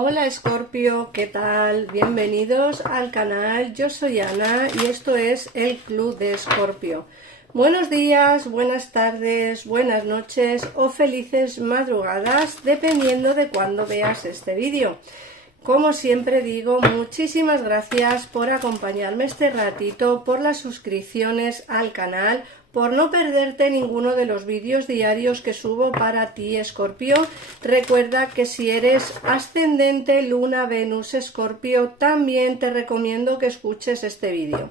Hola Escorpio, ¿qué tal? Bienvenidos al canal, yo soy Ana y esto es el Club de Escorpio. Buenos días, buenas tardes, buenas noches o felices madrugadas, dependiendo de cuándo veas este vídeo. Como siempre digo, muchísimas gracias por acompañarme este ratito, por las suscripciones al canal, por no perderte ninguno de los vídeos diarios que subo para ti, Escorpio. Recuerda que si eres ascendente Luna Venus Escorpio, también te recomiendo que escuches este vídeo.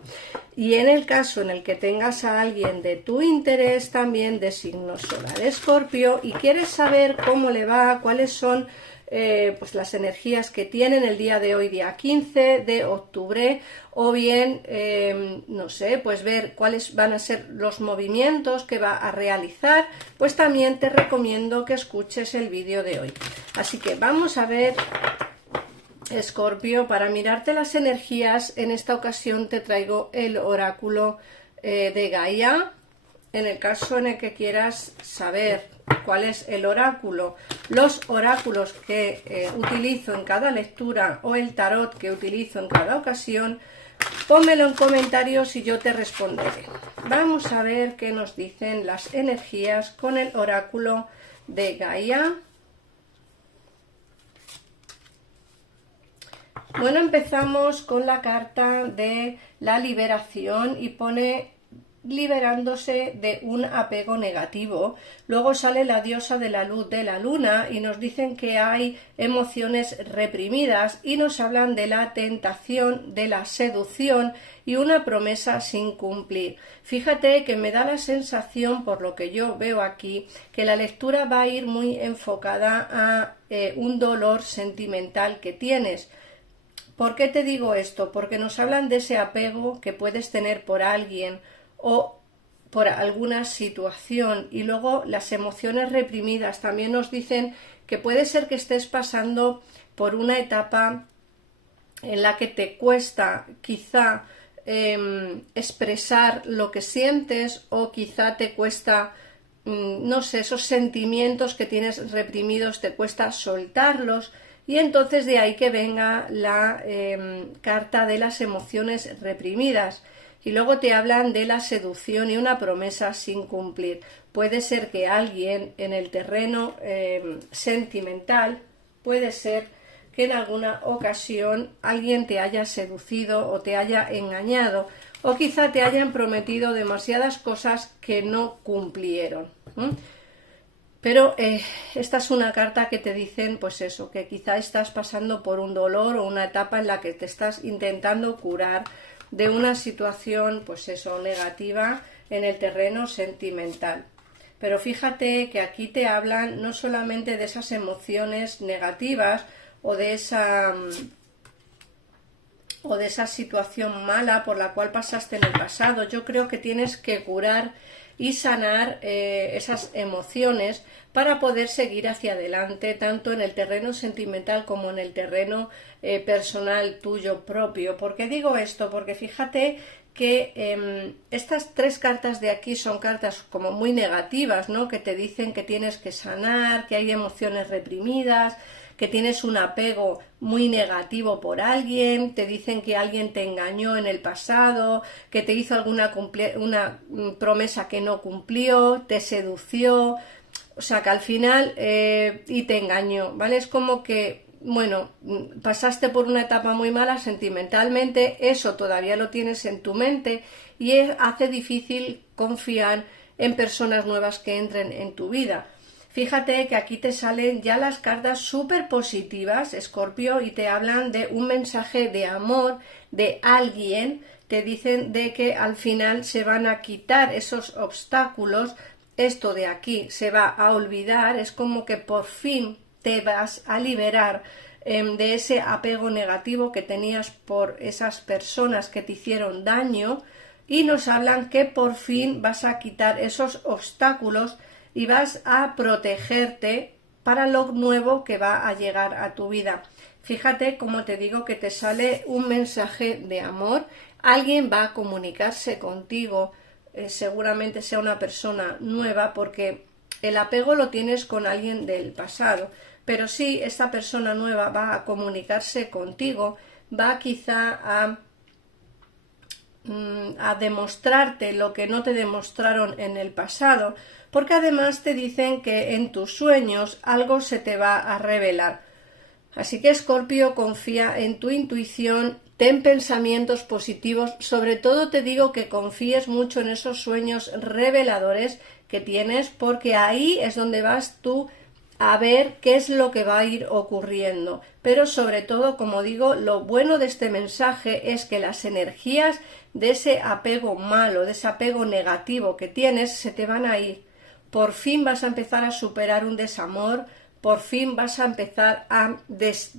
Y en el caso en el que tengas a alguien de tu interés, también de signo solar Escorpio, y quieres saber cómo le va, cuáles son pues las energías que tienen el día de hoy, día 15 de octubre, o bien, no sé, pues ver cuáles van a ser los movimientos que va a realizar, pues también te recomiendo que escuches el vídeo de hoy. Así que vamos a ver, Escorpio, para mirarte las energías. En esta ocasión te traigo el oráculo de Gaia. En el caso en el que quieras saber cuál es el oráculo, los oráculos que utilizo en cada lectura o el tarot que utilizo en cada ocasión, pónmelo en comentarios y yo te responderé. Vamos a ver qué nos dicen las energías con el oráculo de Gaia. Bueno, empezamos con la carta de la liberación y pone liberándose de un apego negativo. Luego sale la diosa de la luz de la luna y nos dicen que hay emociones reprimidas y nos hablan de la tentación, de la seducción y una promesa sin cumplir. Fíjate que me da la sensación, por lo que yo veo aquí, que la lectura va a ir muy enfocada a un dolor sentimental que tienes. ¿Por qué te digo esto? Porque nos hablan de ese apego que puedes tener por alguien o por alguna situación, y luego las emociones reprimidas también nos dicen que puede ser que estés pasando por una etapa en la que te cuesta quizá expresar lo que sientes, o quizá te cuesta, no sé, esos sentimientos que tienes reprimidos te cuesta soltarlos, y entonces de ahí que venga la carta de las emociones reprimidas. Y luego te hablan de la seducción y una promesa sin cumplir. Puede ser que alguien en el terreno sentimental, puede ser que en alguna ocasión alguien te haya seducido o te haya engañado, o quizá te hayan prometido demasiadas cosas que no cumplieron. Pero esta es una carta que te dicen, pues eso, que quizá estás pasando por un dolor o una etapa en la que te estás intentando curar de una situación, pues eso, negativa en el terreno sentimental. Pero fíjate que aquí te hablan no solamente de esas emociones negativas o de esa situación mala por la cual pasaste en el pasado. Yo creo que tienes que curar y sanar esas emociones para poder seguir hacia adelante, tanto en el terreno sentimental como en el terreno personal tuyo propio. ¿Por qué digo esto? Porque fíjate que estas tres cartas de aquí son cartas como muy negativas, ¿no? Que te dicen que tienes que sanar, que hay emociones reprimidas, que tienes un apego muy negativo por alguien, te dicen que alguien te engañó en el pasado, que te hizo una promesa que no cumplió, te sedució, o sea que al final y te engañó, ¿vale? Es como que, bueno, pasaste por una etapa muy mala sentimentalmente, eso todavía lo tienes en tu mente y hace difícil confiar en personas nuevas que entren en tu vida. Fíjate que aquí te salen ya las cartas súper positivas, Escorpio, y te hablan de un mensaje de amor de alguien. Te dicen de que al final se van a quitar esos obstáculos, esto de aquí se va a olvidar, es como que por fin te vas a liberar de ese apego negativo que tenías por esas personas que te hicieron daño, y nos hablan que por fin vas a quitar esos obstáculos y vas a protegerte para lo nuevo que va a llegar a tu vida. Fíjate, como te digo, que te sale un mensaje de amor. Alguien va a comunicarse contigo, seguramente sea una persona nueva, porque el apego lo tienes con alguien del pasado. pero sí esta persona nueva va a comunicarse contigo, va quizá a demostrarte lo que no te demostraron en el pasado, porque además te dicen que en tus sueños algo se te va a revelar. Así que, Escorpio, confía en tu intuición, ten pensamientos positivos, sobre todo te digo que confíes mucho en esos sueños reveladores que tienes, porque ahí es donde vas tú a ver qué es lo que va a ir ocurriendo. Pero sobre todo, como digo, lo bueno de este mensaje es que las energías de ese apego malo, de ese apego negativo que tienes, se te van a ir. Por fin vas a empezar a superar un desamor, por fin vas a empezar a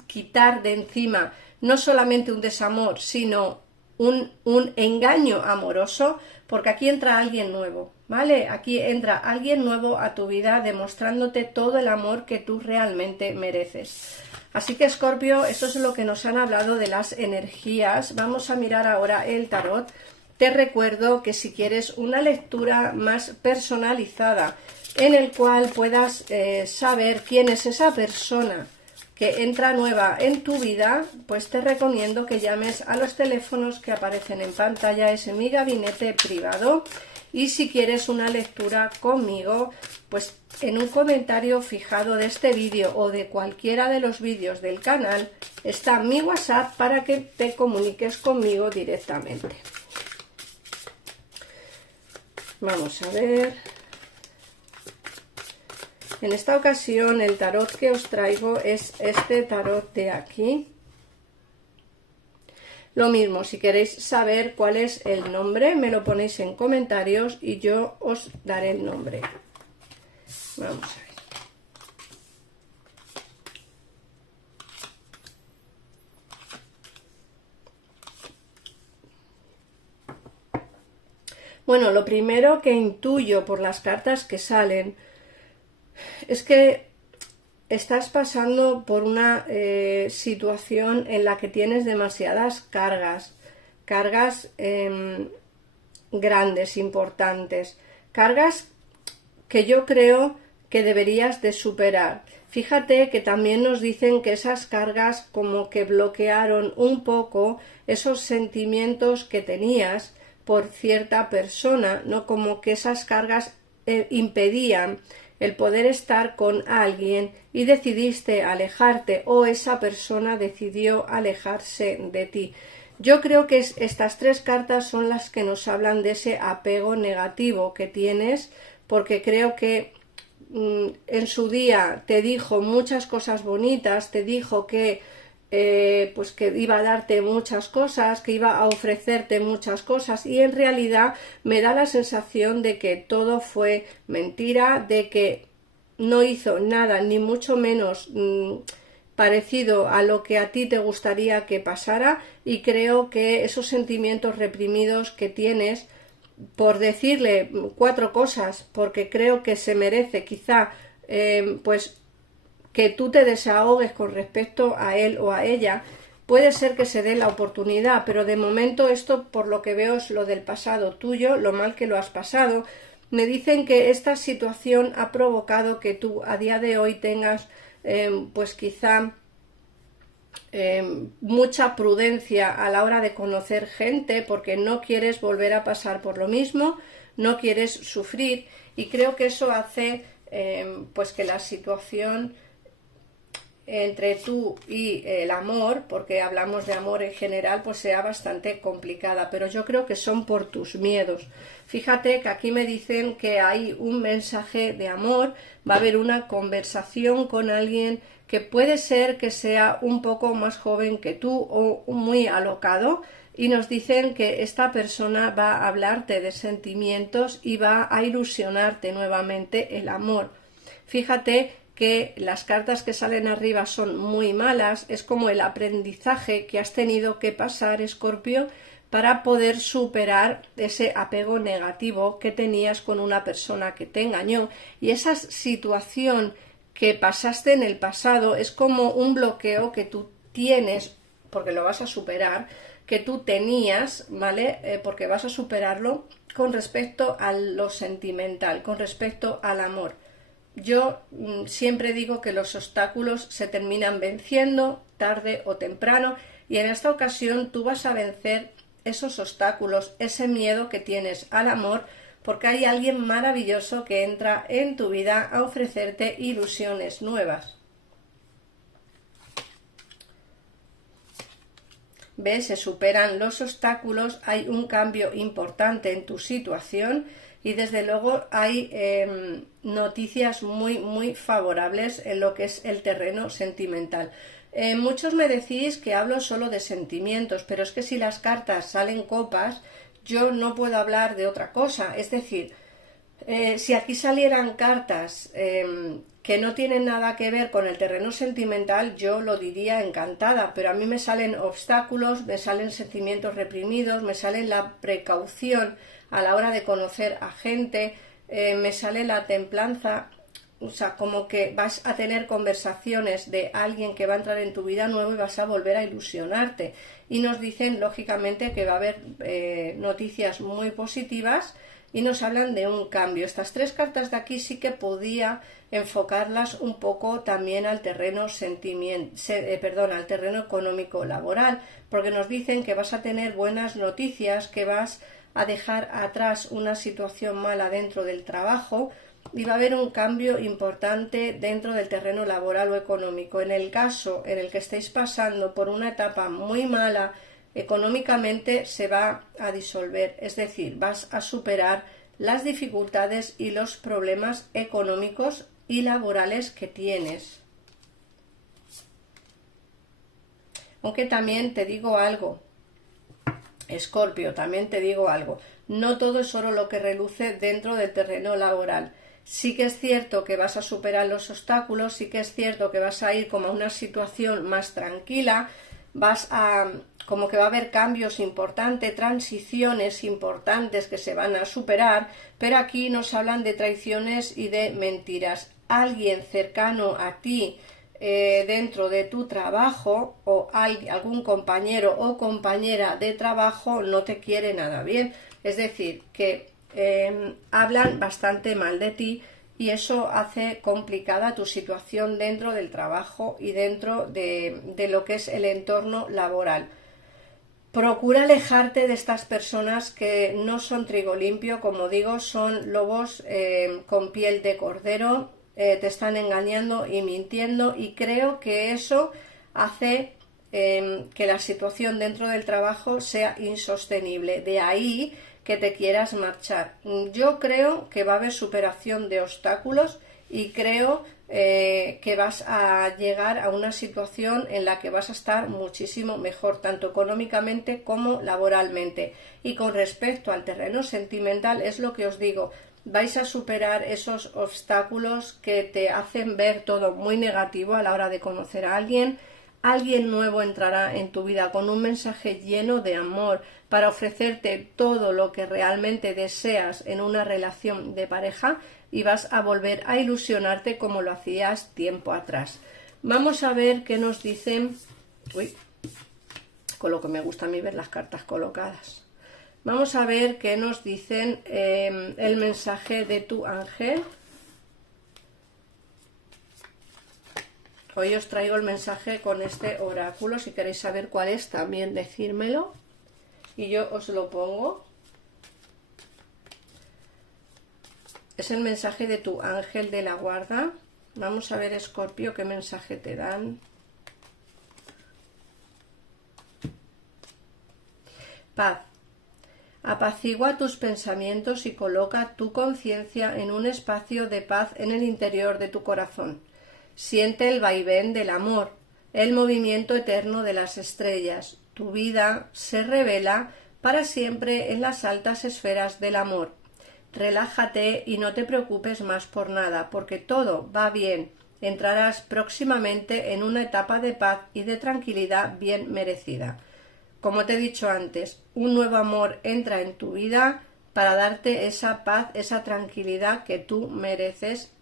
quitar de encima no solamente un desamor, sino un engaño amoroso, porque aquí entra alguien nuevo, ¿vale? Aquí entra alguien nuevo a tu vida demostrándote todo el amor que tú realmente mereces. Así que, Escorpio, esto es lo que nos han hablado de las energías. Vamos a mirar ahora el tarot. Te recuerdo que si quieres una lectura más personalizada en el cual puedas saber quién es esa persona que entra nueva en tu vida, pues te recomiendo que llames a los teléfonos que aparecen en pantalla, es mi gabinete privado. Y si quieres una lectura conmigo, pues en un comentario fijado de este vídeo o de cualquiera de los vídeos del canal está mi WhatsApp para que te comuniques conmigo directamente. Vamos a ver. En esta ocasión el tarot que os traigo es este tarot de aquí. Lo mismo, si queréis saber cuál es el nombre, me lo ponéis en comentarios y yo os daré el nombre. Vamos a ver. Bueno, lo primero que intuyo por las cartas que salen es que estás pasando por una situación en la que tienes demasiadas cargas grandes, importantes, cargas que yo creo que deberías de superar. Fíjate que también nos dicen que esas cargas como que bloquearon un poco esos sentimientos que tenías por cierta persona, ¿no? Como que esas cargas impedían el poder estar con alguien y decidiste alejarte o esa persona decidió alejarse de ti. Yo creo que estas tres cartas son las que nos hablan de ese apego negativo que tienes, porque creo que en su día te dijo muchas cosas bonitas, te dijo que pues que iba a darte muchas cosas, que iba a ofrecerte muchas cosas, y en realidad me da la sensación de que todo fue mentira, de que no hizo nada, ni mucho menos parecido a lo que a ti te gustaría que pasara, y creo que esos sentimientos reprimidos que tienes por decirle cuatro cosas, porque creo que se merece quizá pues que tú te desahogues con respecto a él o a ella, puede ser que se dé la oportunidad, pero de momento esto por lo que veo es lo del pasado tuyo, lo mal que lo has pasado. Me dicen que esta situación ha provocado que tú a día de hoy tengas pues quizá mucha prudencia a la hora de conocer gente, porque no quieres volver a pasar por lo mismo, no quieres sufrir, y creo que eso hace pues que la situación entre tú y el amor, porque hablamos de amor en general, pues sea bastante complicada, pero yo creo que son por tus miedos. Fíjate que aquí me dicen que hay un mensaje de amor, va a haber una conversación con alguien que puede ser que sea un poco más joven que tú o muy alocado, y nos dicen que esta persona va a hablarte de sentimientos y va a ilusionarte nuevamente el amor. Fíjate que las cartas que salen arriba son muy malas, es como el aprendizaje que has tenido que pasar, Escorpio, para poder superar ese apego negativo que tenías con una persona que te engañó, y esa situación que pasaste en el pasado es como un bloqueo que tú tienes, porque lo vas a superar, que tú tenías, ¿vale? Porque vas a superarlo con respecto a lo sentimental, con respecto al amor. yo siempre digo que los obstáculos se terminan venciendo tarde o temprano, y en esta ocasión tú vas a vencer esos obstáculos, ese miedo que tienes al amor, porque hay alguien maravilloso que entra en tu vida a ofrecerte ilusiones nuevas. ¿Ves? Se superan los obstáculos, hay un cambio importante en tu situación y desde luego hay noticias muy favorables en lo que es el terreno sentimental. Muchos me decís que hablo solo de sentimientos, pero es que si las cartas salen copas, yo no puedo hablar de otra cosa. Es decir, si aquí salieran cartas que no tienen nada que ver con el terreno sentimental, yo lo diría encantada, pero a mí me salen obstáculos, me salen sentimientos reprimidos, me salen la precaución a la hora de conocer a gente, me sale la templanza. O sea, como que vas a tener conversaciones de alguien que va a entrar en tu vida nuevo y vas a volver a ilusionarte. Y nos dicen, lógicamente, que va a haber noticias muy positivas y nos hablan de un cambio. Estas tres cartas de aquí sí que podía enfocarlas un poco también al terreno al terreno económico laboral, porque nos dicen que vas a tener buenas noticias, que vas a dejar atrás una situación mala dentro del trabajo, y va a haber un cambio importante dentro del terreno laboral o económico. En el caso en el que estéis pasando por una etapa muy mala económicamente, se va a disolver, es decir, vas a superar las dificultades y los problemas económicos y laborales que tienes. Aunque también te digo algo, Escorpio, también te digo algo, no todo es oro lo que reluce dentro del terreno laboral. Sí que es cierto que vas a superar los obstáculos, sí que es cierto que vas a ir como a una situación más tranquila, como que va a haber cambios importantes, transiciones importantes que se van a superar, pero aquí nos hablan de traiciones y de mentiras. Alguien cercano a ti dentro de tu trabajo o algún compañero o compañera de trabajo no te quiere nada bien, es decir, que hablan bastante mal de ti y eso hace complicada tu situación dentro del trabajo y dentro de lo que es el entorno laboral. Procura alejarte de estas personas que no son trigo limpio, como digo, son lobos con piel de cordero, te están engañando y mintiendo, y creo que eso hace que la situación dentro del trabajo sea insostenible. De ahí que te quieras marchar. Yo creo que va a haber superación de obstáculos y creo que vas a llegar a una situación en la que vas a estar muchísimo mejor, tanto económicamente como laboralmente. Y con respecto al terreno sentimental, es lo que os digo, vais a superar esos obstáculos que te hacen ver todo muy negativo a la hora de conocer a alguien. Alguien nuevo entrará en tu vida con un mensaje lleno de amor para ofrecerte todo lo que realmente deseas en una relación de pareja, y vas a volver a ilusionarte como lo hacías tiempo atrás. Vamos a ver qué nos dicen. Con lo que me gusta a mí ver las cartas colocadas. Vamos a ver qué nos dicen el mensaje de tu ángel. Hoy os traigo el mensaje con este oráculo. Si queréis saber cuál es, también decírmelo y yo os lo pongo. Es el mensaje de tu ángel de la guarda. Vamos a ver, Escorpio, qué mensaje te dan. Paz. Apacigua tus pensamientos y coloca tu conciencia en un espacio de paz en el interior de tu corazón. Siente el vaivén del amor, el movimiento eterno de las estrellas. Tu vida se revela para siempre en las altas esferas del amor. Relájate y no te preocupes más por nada, porque todo va bien. Entrarás próximamente en una etapa de paz y de tranquilidad bien merecida. Como te he dicho antes, un nuevo amor entra en tu vida para darte esa paz, esa tranquilidad que tú mereces,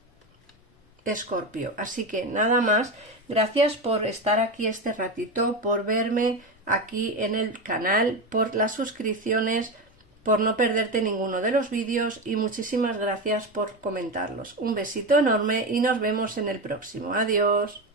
Escorpio. Así que nada más, gracias por estar aquí este ratito, por verme aquí en el canal, por las suscripciones, por no perderte ninguno de los vídeos y muchísimas gracias por comentarlos. Un besito enorme y nos vemos en el próximo. Adiós.